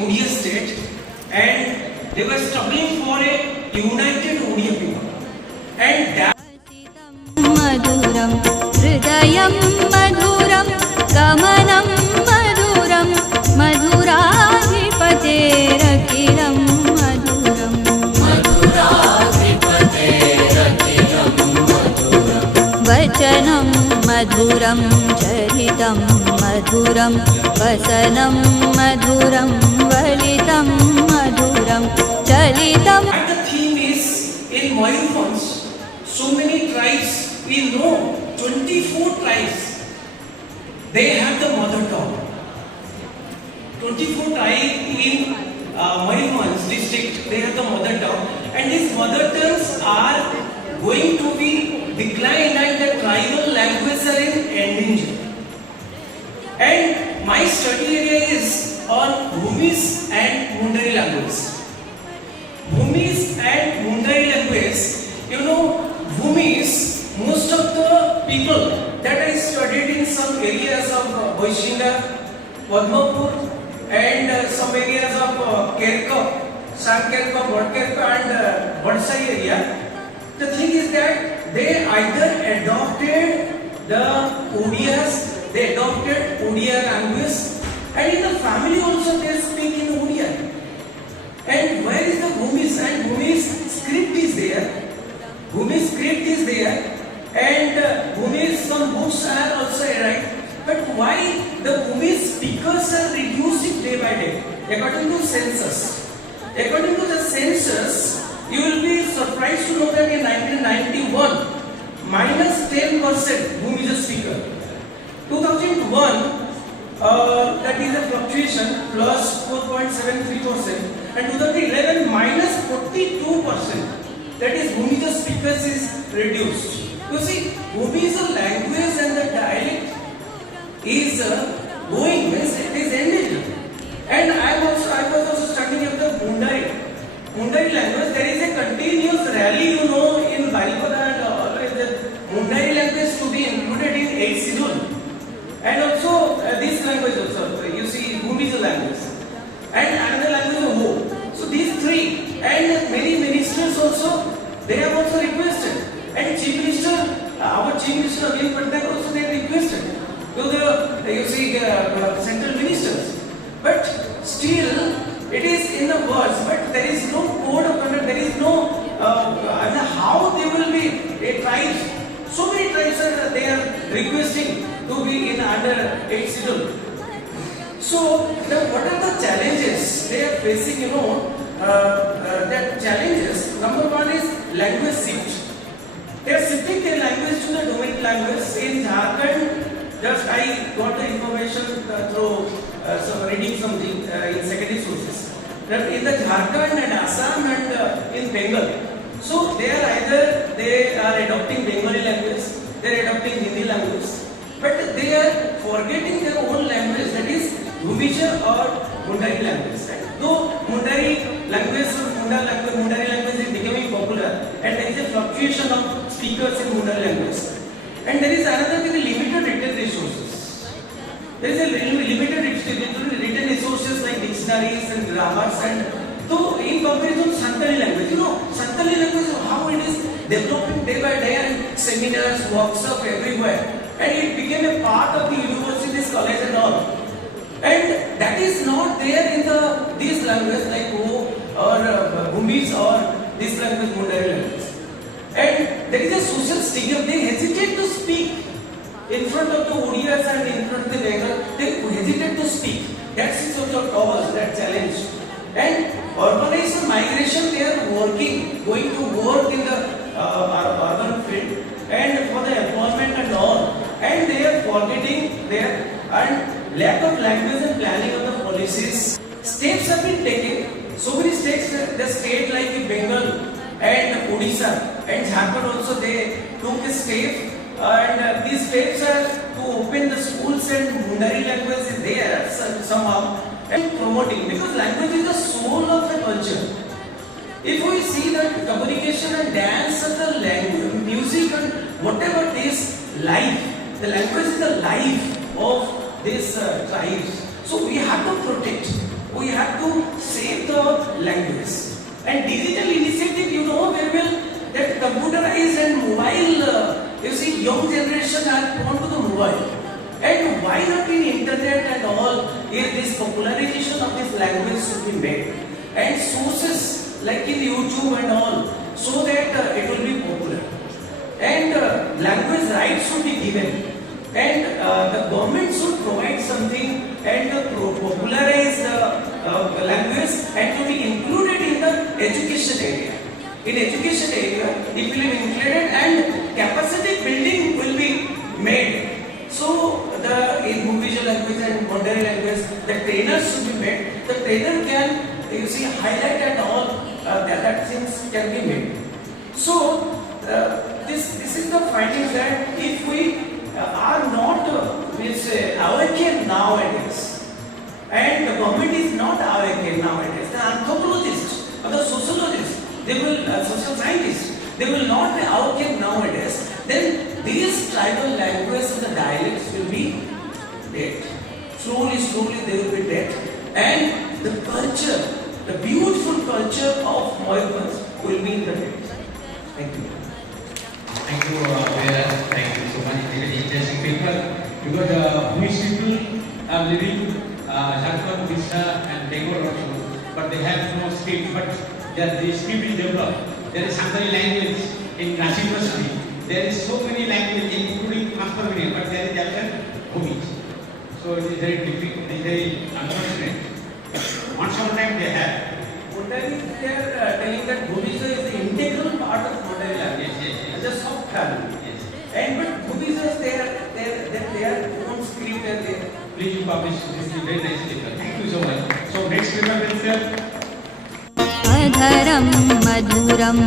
Odia state, and they were struggling for a united Odia people. And that Madhuram Hridayam Madhuram Gamanam Madhuram Madhuradhipaterakhilam Madhuram Madhuradhipaterakhilam Madhuram Vachanam Madhuram Charitam Madhuram Vasanam Madhuram Valitam Madhuram Chalitam. and the theme is in Mayurvanch, so many tribes, we know 24 tribes, they have the mother tongue. 24 tribes in Mayurvanch district, they have the mother tongue, and these mother tongues are going to be declined and the tribal languages are in endanger. And my study area is on Bhumis and Mundari language. Bhumis and Mundari language, you know, Bhumis, most of the people that I studied in some areas of Boishinga, Padmapur, and some areas of Kerka, Sankerka, Bodkerka, and Badsai area. The thing is that they either adopted the Odias, they adopted Odia language, and in the family also they speak in Odia. And where is the Bhumis? And Bhumis script is there. Bhumis script is there, and Bhumis some books are also right. But why the Bhumis speakers are reducing day by day? According to census. According to the census, you will be surprised to know that in 1991, minus 10% Bhumis speaker. 2001, that is a fluctuation plus 4.73%, and 2011 minus 42%. That is Bhumija speakers is reduced. You see, Bhumija language and the dialect is going, means it is ended. And I was also studying of the Mundari language. There is a continuous rally, you know, in Baripada and always the Mundari language to be included in 8th schedule. And also this language also, you see, Bhumija language. And another language of Ho. So these three, and many ministers also, they have also requested. And Chief Minister, our Chief Minister Naveen Patnaik also they requested to the, you see, central ministers. But still, it is in the words, but there is no code of conduct, there is no, how they will be a tribe. So many tribes are, they are requesting to be in under 8th schedule. So, what are the challenges they are facing, you know, that challenges, number one is language shift. They are shifting their language to the dominant language. In Jharkhand, just I got the information through reading something in secondary sources. That in the Jharkhand and Assam and in Bengal, so they are either they are adopting Bengali language, they are adopting Hindi language, but they are forgetting their own language, that is Bhumija or Mundari language. Right? Though Mundari language is becoming popular, and there is a fluctuation of speakers in Mundari language. And there is another thing, limited written resources. There is a limited written resources like dictionaries and grammars, and so in comparison Santali language, you know, Santali language, how it is developing day by day, and seminars, workshops everywhere, and it became a part of the universities, college and all. And that is not there in these languages like Ho or Bhumis or this language, Mundari language. And there is a social stigma, they hesitate to speak in front of the Odias and in front of the Bengal, they hesitate to speak. That's the sort of cause, that challenge. And urbanization, migration, they are working, going to work in the urban field and for the employment and all. And they are forgetting their and lack of language and planning of the policies. Steps have been taken. So many states, the state like Bengal and Odisha and Jharkhand also, they took a step, and these steps are to open the schools and Mundari language is there somehow, and promoting, because language is the soul of a culture. If we see that communication and dance and the language, music and whatever this life, the language is the life of these tribes. So we have to protect. we have to save the language. And digital initiative, you know very well that computerized and mobile, you see, young generation are prone to the mobile. And why not in internet and all, if this popularization of this language should be made. And sources like in YouTube and all, so that it will be popular. And language rights should be given. And the government should provide something and popularize the language and to be included in the education area. In education area, it will be included and capacity building will be made. So in Bhuvisual language and Mondari language, the trainers should be made. The trainer can, you see, highlight and all that things can be made. So this is the finding that if we are not awakened nowadays, and the government is not awakened nowadays, the anthropologists or the sociologists, they will social scientists, they will not be awakened nowadays, then these tribal languages and the dialects will be dead. Slowly they will be dead, and the culture, the beautiful culture of Mayurbhanj will be in the dead. Thank you. Thank you, Vera. Thank you so much. It's a very interesting paper because Buddhist people are living Jharkhand, Odisha, and Bengal also, but they have no script. But the script is developed. There is Santali language in Ranchi University. There is so many languages, including transfer medium, but there is also Bhumi. So it is very difficult. It is very unfortunate. Once upon a time they have. Mondari, they are telling that Bhuvisa is the integral part of Mondari language. Yes. It's a soft family. Yes. And but Bhuvisas, they are own script and they. Please you publish this is very nice paper. Thank you so much. So next paper will be अधरं मधुरं